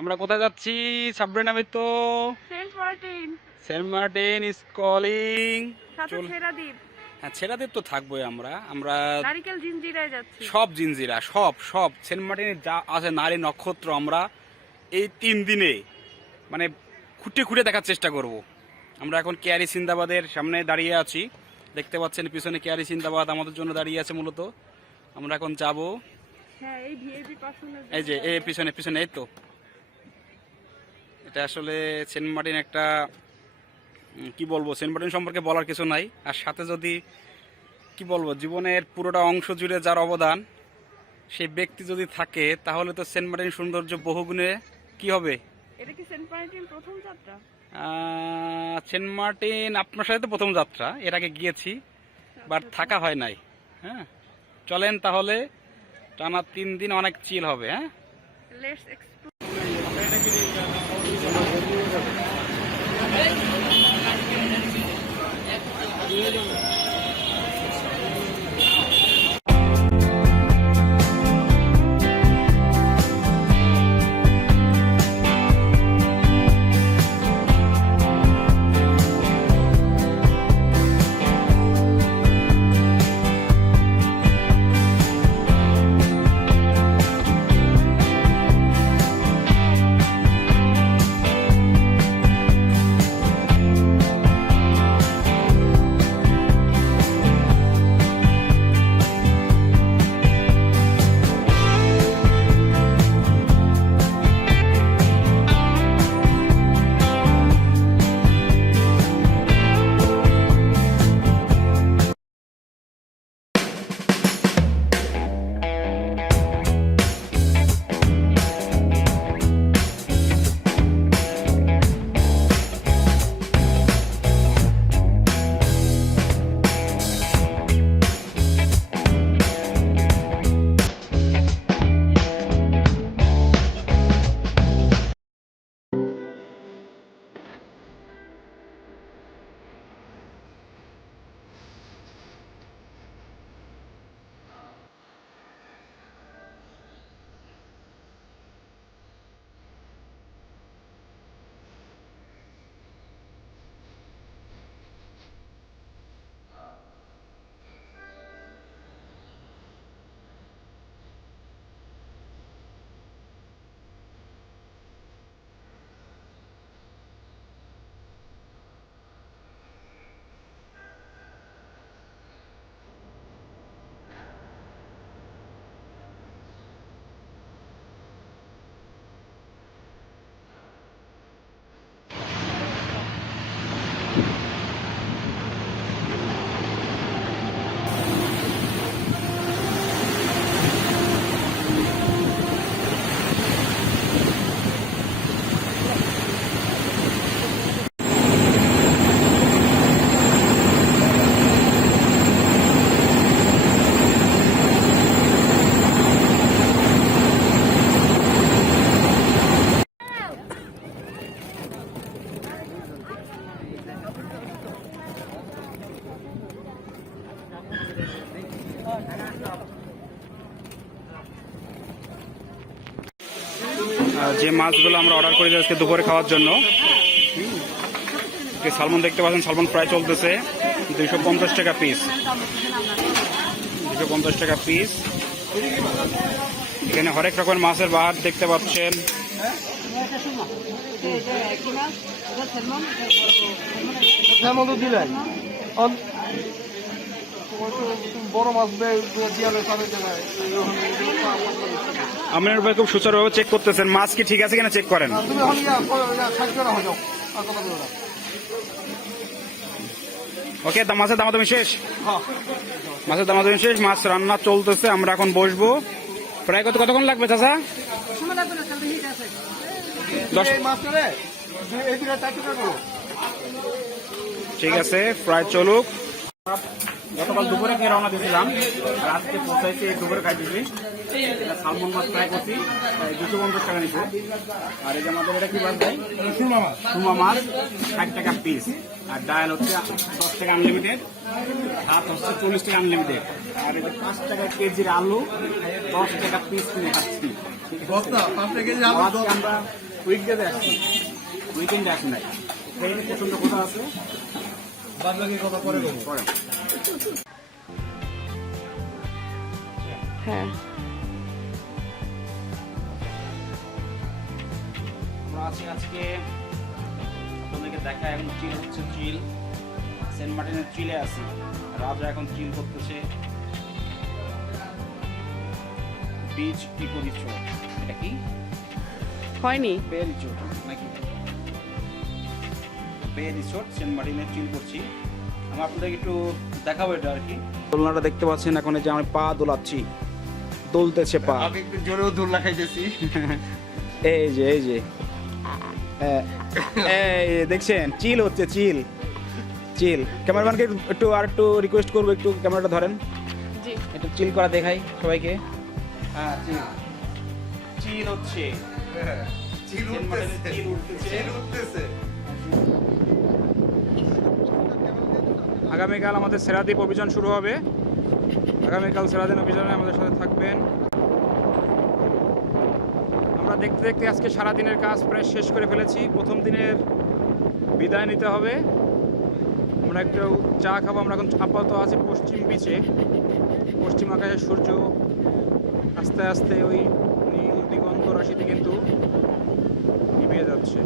আমরা কোথায় যাচ্ছি? Sabrina Mitra. Saint Martin. Saint Martin is calling. সাথে ছেড়াদ্বীপ। হ্যাঁ, ছেড়াদ্বীপ তো থাকবোই। আমরা নারিকেল জিঞ্জিরায় যাচ্ছি। সব জিঞ্জিরা, সব সেন্ট মার্টিনে যা আছে নারী নক্ষত্র আমরা এই 3 দিনে মানে খুঁটে খুঁটে দেখার চেষ্টা করব। আমরা এখন কেয়ারি সিন্দাবাদের সামনে দাঁড়িয়ে আছি। দেখতে পাচ্ছেন পিছনে কেয়ারি সিন্দাবাদ আমাদের জন্য দাঁড়িয়ে আছে মূলত। আমরা এখন যাব। হ্যাঁ, এই ভিআইপি পার্সোনাল। এই যে এই পিছনে এই তো, এটা আসলে সেন্ট মার্টিন একটা কি বলবো, সেন্ট মার্টিন সম্পর্কে বলার কিছু নাই। আর সাথে যদি কি বলবো, জীবনের পুরোটা অংশ জুড়ে যার অবদান সেই ব্যক্তি যদি থাকে তাহলে তো সেন্ট মার্টিন সৌন্দর্য বহুগুণে কি হবে। এটা কি সেন্ট মার্টিন প্রথম যাত্রা? সেন্ট মার্টিন আপনার সাথে তো প্রথম যাত্রা, এর আগে গিয়েছি বাট থাকা হয় নাই। হ্যাঁ, চলেন তাহলে, টানা 3 দিন অনেক চিল হবে। হ্যাঁ, লেটস এক্সপ্লোর। যে মাছগুলো আমরা অর্ডার করেছি আজকে দুপুরে খাওয়ার জন্য, সালমন দেখতে পাচ্ছেন, সালমন ফ্রাই চলতেছে 250 টাকা পিস। 250 টাকা পিস। এখানে হরেক রকমের মাছের বাহার দেখতে পাচ্ছেন। আমিনুর ভাই খুব সুচারুভাবে চেক করতেছেন মাছ কি ঠিক আছে কিনা, চেক করেন। ওকে, মাছের দামাদামি শেষ। মাছের দামাদামি শেষ, মাছ রান্না চলতেছে। আমরা এখন বসবো। প্রায় কতক্ষণ লাগবে চাচা? ঠিক আছে, প্রায় চলুক। গতকাল দুপুরে গিয়ে রওনা দিয়েছিলাম, আর আজকে পৌঁছাইছি দুপুরে খাই দিয়েছি। সালমন মাছ ফ্রাই করছি, 250 টাকা নিচ্ছে। আর এই যে আমাদের এটা কি মাছ ভাই? সুমা মাছ 60 টাকা পিস। আর ডাল হচ্ছে 10 টাকা আনলিমিটেড, ভাত হচ্ছে 40 টাকা আনলিমিটেড। আর এই যে 5 টাকা কেজির আলু 10 টাকা পিস কিনে খাচ্ছি। আমরা উইকডেতে আসছি, উইকেন্ডে আসি নাই। ট্রেনে প্রচন্ড কথা আছে, বাদ বাকি কথা পরে বলবো। পরে। হ্যাঁ আমরা আছি আজকে, আপনাদেরকে দেখা এখন চিল হচ্ছে, চিল সেন্ট মার্টিনের চিলে আছি। রাজা এখন চিল করতেছে বিচ ইকো রিসোর্ট। এটা কি হয়নি। বে রিসোর্ট নাকি? বে রিসোর্ট সেন্ট মার্টিনে চিল করছি। আমি আপনাদেরকে একটু দেখাবো এটা আর কি। দোলনাটা দেখতে পাচ্ছেন, এখন এই যে আমি পা দোলাচ্ছি, দোলতেছে পা। আমি একটু জোরেও দোলনা খাইতেছি। এই যে এই যে এই দেখছেন, চিল হচ্ছে, চিল চিল। ক্যামেরাম্যানকে একটু আর একটু রিকোয়েস্ট করবো, একটু ক্যামেরাটা ধরেন, জি একটু চিল করা দেখাই সবাইকে। হ্যাঁ চিল, চিল হচ্ছে, চিল উঠতেছে, চিল উঠতেছে। চিল উঠতেছে। আগামীকাল আমাদের সেরাদ্বীপ অভিযান শুরু হবে। আগামীকাল সেরাদ্বীপ অভিযানে আমাদের সাথে থাকবেন। আমরা দেখতে দেখতে আজকে সারাদিনের কাজ প্রায় শেষ করে ফেলেছি। প্রথম দিনের বিদায় নিতে হবে। আমরা একটু চা খাবো। আমরা এখন আপাতত আছি পশ্চিম বিচে। পশ্চিম আকাশে সূর্য আস্তে আস্তে ওই নীল দিগন্ত রাশিতে কিন্তু নিভে যাচ্ছে।